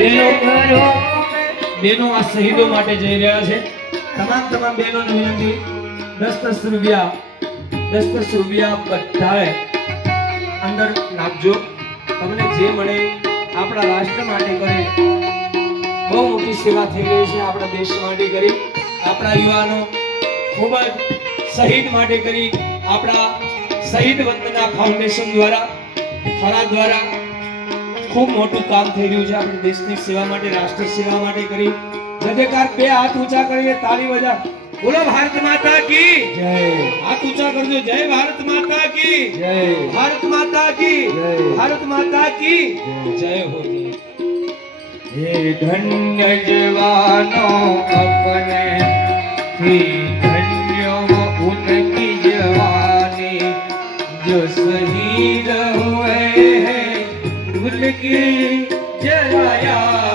બેનો કરો. આ શહીદો માટે જઈ રહ્યા છે. તમામ તમામ બહેનોને વિનંતી. દસ દસ રૂપિયા દસ દસ રૂપિયા બધાએ અંદર નાખજો. તમને જે મળે આપણા રાષ્ટ્ર માટે કરે. બહુ મોટી સેવા થઈ રહી છે આપણા દેશ માટે કરી. આપણા યુવાનો ખૂબ જ શહીદ માટે કરી. આપણા શહીદ વંદના ફાઉન્ડેશન દ્વારા ફરા દ્વારા ખૂબ મોટું કામ થઈ રહ્યું છે. આપણે દેશની સેવા માટે રાષ્ટ્ર સેવા માટે કરી. જદેકાર બે હાથ ઊંચા કરીને તાળી વજા. બોલો ભારત માતા કી. જય. હાથ ઊંચા કરજો. જય ભારત માતા કી. જય. ભારત માતા કી. જય. ભારત માતા કી. જય હો જય હે ધન્ય જવાનો અપને થી ધન્ય ઉનકી જવાની. જો સહી शहीद हुए हैं उनकी जरा याद